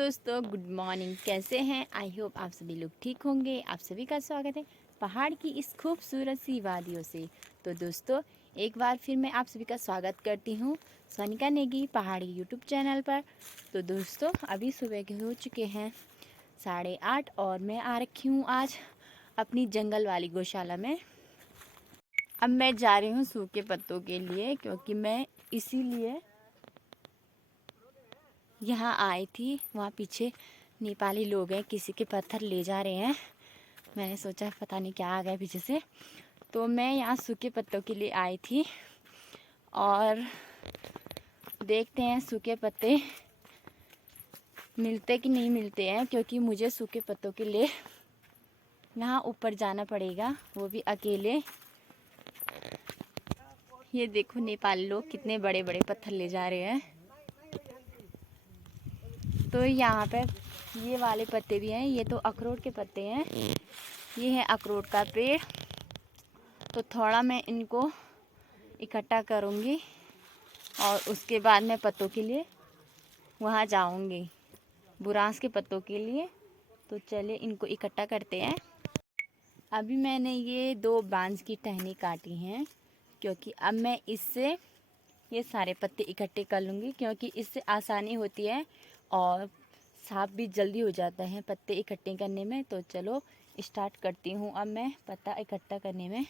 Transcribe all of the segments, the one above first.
दोस्तों, good morning. कैसे हैं? आई होप आप सभी लोग ठीक होंगे। आप सभी का स्वागत है पहाड़ की इस खूबसूरत सी वादियों से। तो दोस्तों, एक बार फिर मैं आप सभी का स्वागत करती हूँ सोनिका नेगी पहाड़ी यूट्यूब चैनल पर। तो दोस्तों, अभी सुबह के हो चुके हैं 8:30 और मैं आ रखी हूँ आज अपनी जंगल वाली गौशाला में। अब मैं जा रही हूँ सूखे पत्तों के लिए, क्योंकि मैं इसीलिए यहाँ आई थी। वहाँ पीछे नेपाली लोग हैं, किसी के पत्थर ले जा रहे हैं। मैंने सोचा पता नहीं क्या आ गया पीछे से, तो मैं यहाँ सूखे पत्तों के लिए आई थी। और देखते हैं सूखे पत्ते मिलते कि नहीं मिलते हैं, क्योंकि मुझे सूखे पत्तों के लिए यहाँ ऊपर जाना पड़ेगा, वो भी अकेले। ये देखो नेपाली लोग कितने बड़े बड़े पत्थर ले जा रहे हैं। तो यहाँ पे ये वाले पत्ते भी हैं, ये तो अखरोट के पत्ते हैं। ये है अखरोट का पेड़। तो थोड़ा मैं इनको इकट्ठा करूँगी और उसके बाद मैं पत्तों के लिए वहाँ जाऊँगी, बुरांस के पत्तों के लिए। तो चलिए इनको इकट्ठा करते हैं। अभी मैंने ये 2 बांस की टहनी काटी हैं, क्योंकि अब मैं इससे ये सारे पत्ते इकट्ठे कर लूँगी, क्योंकि इससे आसानी होती है और साफ भी जल्दी हो जाता है पत्ते इकट्ठे करने में। तो चलो स्टार्ट करती हूँ अब मैं पत्ता इकट्ठा करने में।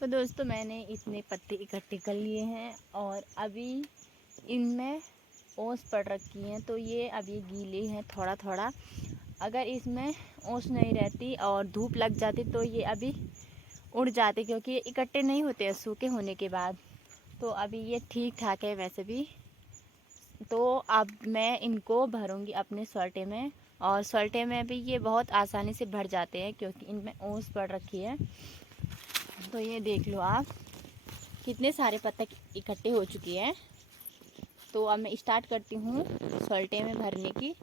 तो दोस्तों, मैंने इतने पत्ते इकट्ठे कर लिए हैं और अभी इनमें ओस पड़ रखी हैं, तो ये अभी गीले हैं थोड़ा थोड़ा। अगर इसमें ओस नहीं रहती और धूप लग जाती तो ये अभी उड़ जाते, क्योंकि ये इकट्ठे नहीं होते हैं सूखे होने के बाद। तो अभी ये ठीक ठाक है वैसे भी। तो अब मैं इनको भरूंगी अपने सोल्टे में, और सोल्टे में भी ये बहुत आसानी से भर जाते हैं, क्योंकि इनमें ओस पड़ रखी है। तो ये देख लो आप, कितने सारे पत्ते इकट्ठे हो चुके हैं। तो अब मैं स्टार्ट करती हूँ सोल्टे में भरने की।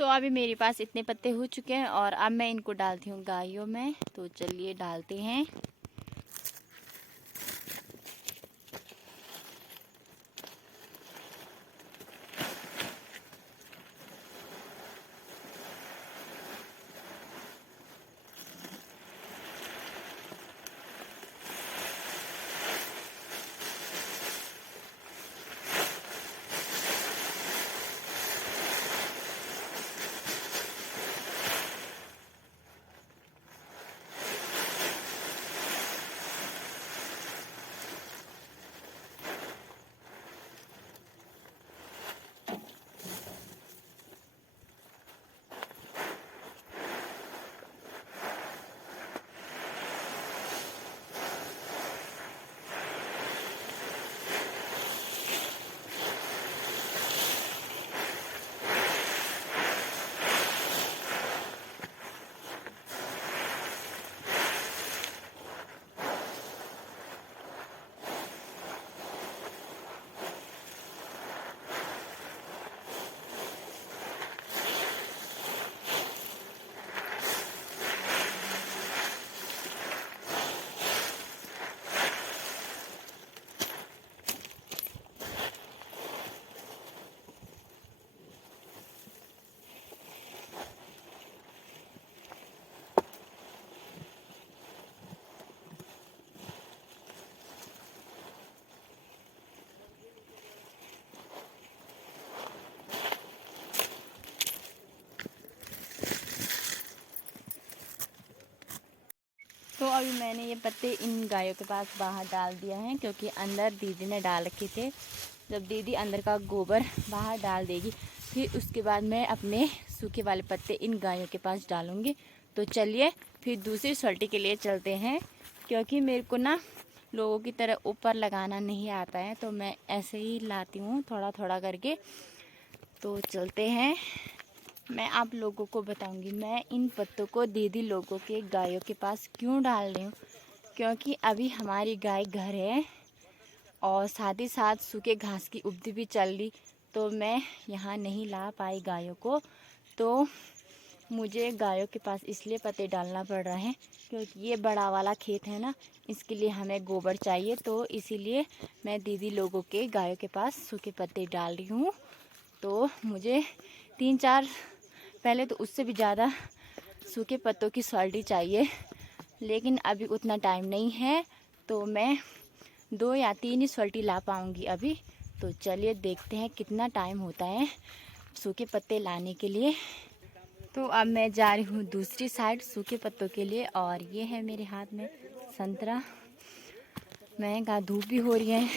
तो अभी मेरे पास इतने पत्ते हो चुके हैं और अब मैं इनको डालती हूँ गायों में। तो चलिए डालते हैं। तो अभी मैंने ये पत्ते इन गायों के पास बाहर डाल दिया है, क्योंकि अंदर दीदी ने डाल रखे थे। जब दीदी अंदर का गोबर बाहर डाल देगी फिर उसके बाद मैं अपने सूखे वाले पत्ते इन गायों के पास डालूँगी। तो चलिए फिर दूसरी सोल्टी के लिए चलते हैं, क्योंकि मेरे को ना लोगों की तरह ऊपर लगाना नहीं आता है, तो मैं ऐसे ही लाती हूँ थोड़ा थोड़ा करके। तो चलते हैं। मैं आप लोगों को बताऊंगी मैं इन पत्तों को दीदी लोगों के गायों के पास क्यों डाल रही हूँ, क्योंकि अभी हमारी गाय घर है और साथ ही साथ सूखे घास की उपदी भी चल रही, तो मैं यहाँ नहीं ला पाई गायों को। तो मुझे गायों के पास इसलिए पत्ते डालना पड़ रहा है, क्योंकि ये बड़ा वाला खेत है ना, इसके लिए हमें गोबर चाहिए। तो इसीलिए मैं दीदी लोगों के गायों के पास सूखे पत्ते डाल रही हूँ। तो मुझे 3-4 पहले तो उससे भी ज़्यादा सूखे पत्तों की सोल्टी चाहिए, लेकिन अभी उतना टाइम नहीं है, तो मैं 2 या 3 ही सोल्टी ला पाऊँगी अभी। तो चलिए देखते हैं कितना टाइम होता है सूखे पत्ते लाने के लिए। तो अब मैं जा रही हूँ दूसरी साइड सूखे पत्तों के लिए, और ये है मेरे हाथ में संतरा। मैं कहा धूप भी हो रही है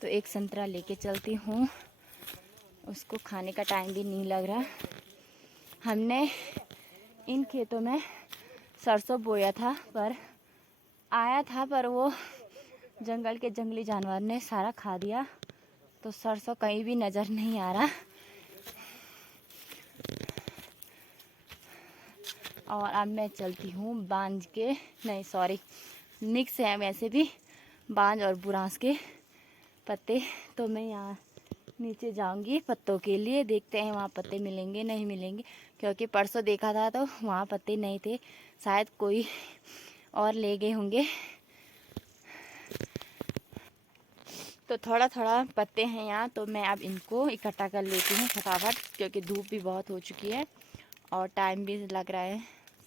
तो एक संतरा लेके चलती हूँ, उसको खाने का टाइम भी नहीं लग रहा। हमने इन खेतों में सरसों बोया था, पर आया था पर वो जंगल के जंगली जानवर ने सारा खा दिया, तो सरसों कहीं भी नज़र नहीं आ रहा। और अब मैं चलती हूँ बांज के, नहीं सॉरी मिक्स है वैसे भी बांज और बुरांस के पत्ते। तो मैं यहाँ नीचे जाऊंगी पत्तों के लिए, देखते हैं वहाँ पत्ते मिलेंगे नहीं मिलेंगे, क्योंकि परसों देखा था तो वहाँ पत्ते नहीं थे, शायद कोई और ले गए होंगे। तो थोड़ा थोड़ा पत्ते हैं यहाँ, तो मैं अब इनको इकट्ठा कर लेती हूँ फटाफट, क्योंकि धूप भी बहुत हो चुकी है और टाइम भी लग रहा है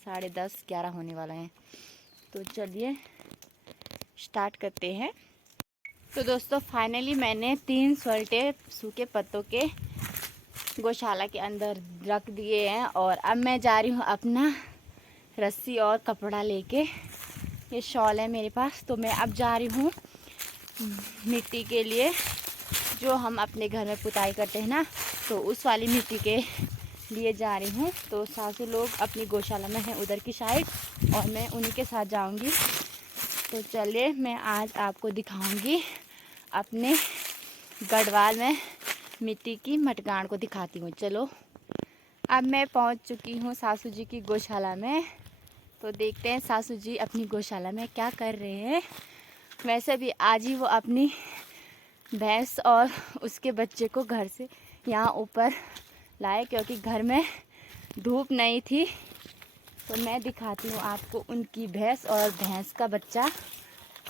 10:30-11 होने वाला है। तो चलिए स्टार्ट करते हैं। तो दोस्तों फाइनली मैंने 3 सोल्टे सूखे पत्तों के गौशाला के अंदर रख दिए हैं, और अब मैं जा रही हूँ अपना रस्सी और कपड़ा लेके। ये शॉल है मेरे पास, तो मैं अब जा रही हूँ मिट्टी के लिए, जो हम अपने घर में पुताई करते हैं ना, तो उस वाली मिट्टी के लिए जा रही हूँ। तो सासू लोग अपनी गौशाला में हैं उधर की साइड, और मैं उन्हीं के साथ जाऊँगी। तो चलिए मैं आज आपको दिखाऊंगी अपने गढ़वाल में मिट्टी की मटगाड़ को दिखाती हूँ। चलो अब मैं पहुँच चुकी हूँ सासू जी की गौशाला में। तो देखते हैं सासू जी अपनी गौशाला में क्या कर रहे हैं। वैसे भी आज ही वो अपनी भैंस और उसके बच्चे को घर से यहाँ ऊपर लाए, क्योंकि घर में धूप नहीं थी तो मैं दिखाती हूँ आपको उनकी भैंस और भैंस का बच्चा,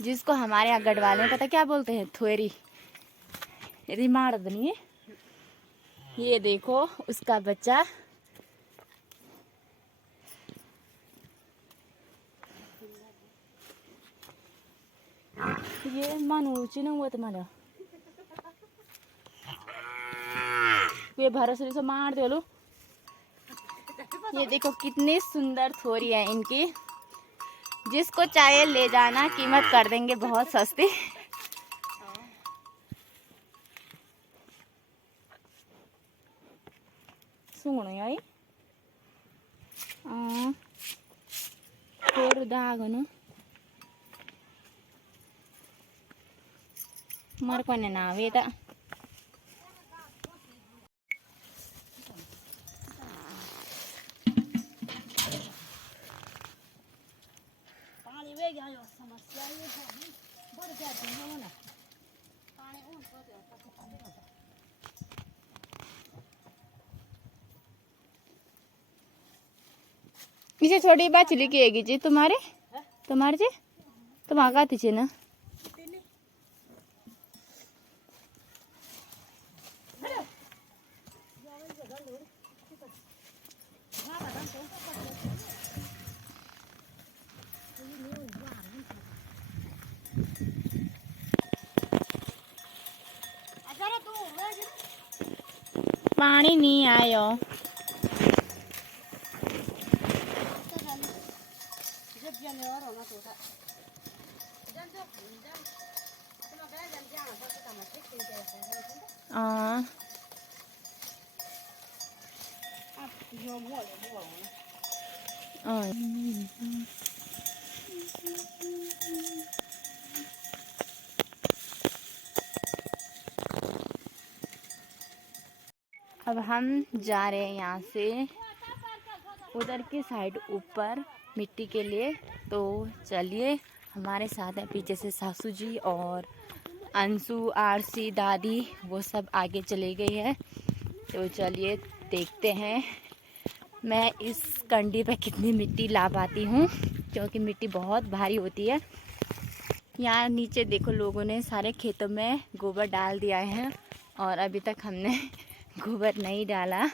जिसको हमारे यहाँ गढ़वाल में पता क्या बोलते हैं, थोरी रिमाड़ बनिए। ये देखो उसका बच्चा, ये मानो चिन्ह हुआ तुम्हारा, ये भरोसे से मार दे लो। ये देखो कितनी सुंदर थोरी है इनकी, जिसको चाहे ले जाना, कीमत कर देंगे बहुत सस्ती। सुनो याई थोर दागनु मर कोने ना वेता। पानी वे गया यो समस्या ये है बढ़ जाती है ना पानी उन को इसे छोटी बात चली की जी तुम्हारे तुम्हारे जी तुम आगा थी ना पानी नहीं आयो अब हम जा रहे हैं यहाँ से उधर की साइड ऊपर मिट्टी के लिए। तो चलिए हमारे साथ हैं पीछे से सासू जी और अंशु, आरसी, दादी, वो सब आगे चले गई है। तो चलिए देखते हैं मैं इस कंडी पे कितनी मिट्टी ला पाती हूँ, क्योंकि मिट्टी बहुत भारी होती है। यहाँ नीचे देखो लोगों ने सारे खेतों में गोबर डाल दिया है और अभी तक हमने गोबर नहीं डाला।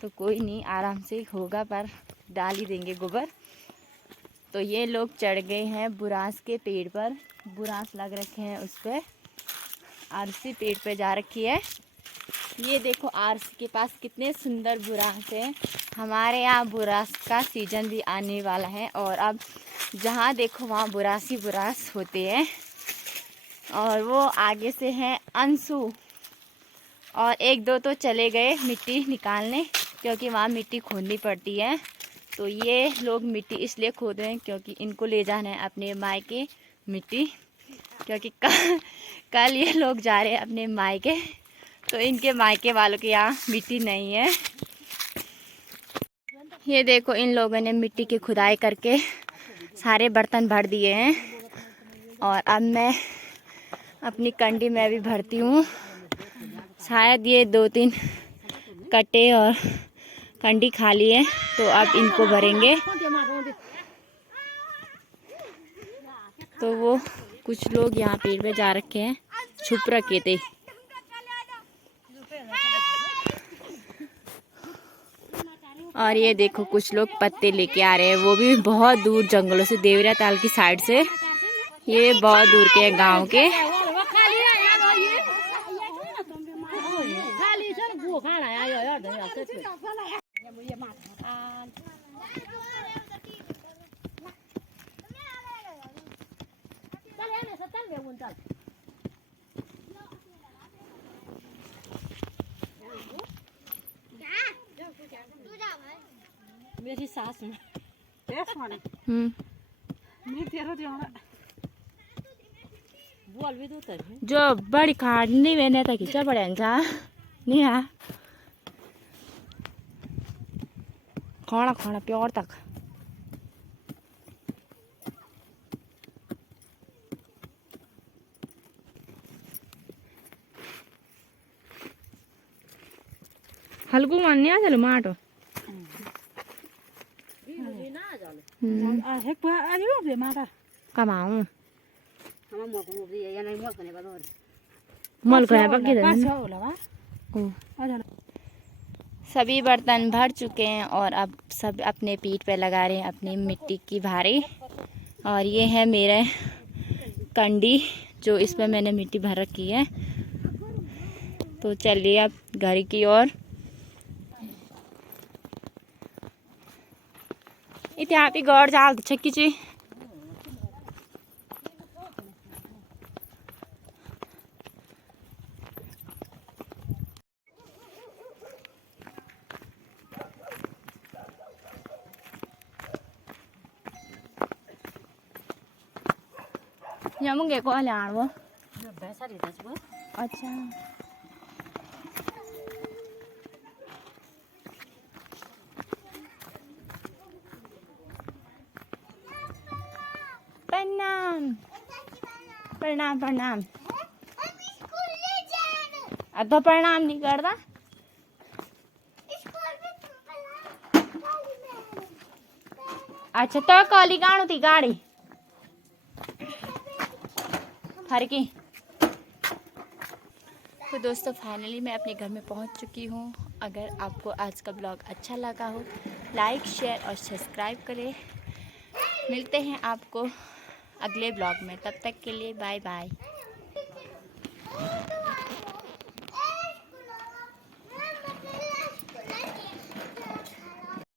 तो कोई नहीं, आराम से होगा, पर डाल ही देंगे गोबर। तो ये लोग चढ़ गए हैं बुरास के पेड़ पर, बुरास लग रखे हैं उस पर। आरसी पेड़ पे जा रखी है। ये देखो आरसी के पास कितने सुंदर बुरास है। हमारे यहाँ बुरास का सीजन भी आने वाला है और अब जहाँ देखो वहाँ बुरास ही बुरास होते हैं। और वो आगे से हैं अंशु, और एक दो तो चले गए मिट्टी निकालने, क्योंकि वहाँ मिट्टी खोदनी पड़ती है। तो ये लोग मिट्टी इसलिए खोद रहे हैं क्योंकि इनको ले जाना है अपने मायके मिट्टी, क्योंकि कल ये लोग जा रहे हैं अपने मायके, तो इनके मायके वालों के यहाँ मिट्टी नहीं है। ये देखो इन लोगों ने मिट्टी की खुदाई करके सारे बर्तन भर दिए हैं और अब मैं अपनी कंडी में भी भरती हूँ। शायद ये 2-3 कट्टे और कंडी खाली है, तो अब इनको भरेंगे। तो वो कुछ लोग यहाँ पेड़ पे जा रखे हैं, छुप रखे थे। और ये देखो कुछ लोग पत्ते लेके आ रहे हैं, वो भी बहुत दूर जंगलों से, देवरिया ताल की साइड से। ये बहुत दूर के गांव के। मेरी सास में बोल भी तो जो बड़ी काटनी वेने तक खींचा पड़े नहीं है खाना खाना प्योर तक। हल्कू मान्या चलो माटो hết quá ăn lúc về mà ta Cả máu. mà mua cũng gì vậy này mua cái này bao rồi मल को यहाँ पकी पाँच था सौ होला बा सभी बर्तन भर चुके हैं और अब सब अपने पीठ पे लगा रहे हैं अपनी मिट्टी की भारी। और ये है मेरे कंडी जो इसमें मैंने मिट्टी भर रखी है। तो चलिए अब घर की ओर। इतना भी गौर चाल छक्की ची nhàมึงเก็บก็อะไรวะ पैसा देता है बस अच्छा प्रणाम प्रणाम प्रणाम अब तो प्रणाम नहीं करता अच्छा तो काली गाणु थी गाड़ी हर की। तो दोस्तों फाइनली मैं अपने घर में पहुंच चुकी हूं। अगर आपको आज का ब्लॉग अच्छा लगा हो लाइक शेयर और सब्सक्राइब करें। मिलते हैं आपको अगले ब्लॉग में, तब तक के लिए बाय बाय।